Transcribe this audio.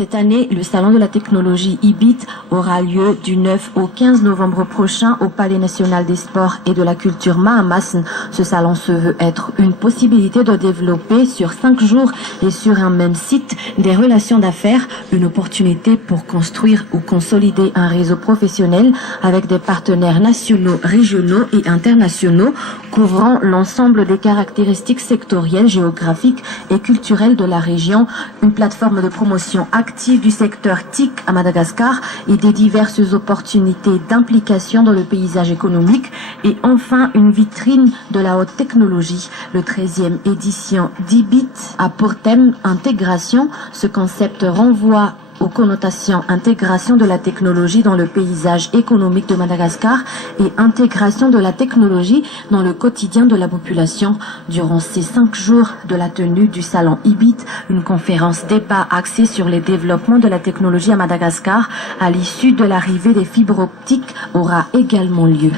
Cette année, le Salon de la technologie IBIT aura lieu du 9 au 15 novembre prochain au Palais national des sports et de la culture Mahamasn. Ce salon se veut être une possibilité de développer sur 5 jours et sur un même site des relations d'affaires, une opportunité pour construire ou consolider un réseau professionnel avec des partenaires nationaux, régionaux et internationaux couvrant l'ensemble des caractéristiques sectorielles, géographiques et culturelles de la région, une plateforme de promotion active du secteur TIC à Madagascar et des diverses opportunités d'implication dans le paysage économique et enfin une vitrine de la haute technologie. Le 13e édition d'IBIT a pour thème intégration. Ce concept renvoie aux connotations intégration de la technologie dans le paysage économique de Madagascar et intégration de la technologie dans le quotidien de la population. Durant ces 5 jours de la tenue du salon IBIT, une conférence débat axée sur les développements de la technologie à Madagascar à l'issue de l'arrivée des fibres optiques aura également lieu.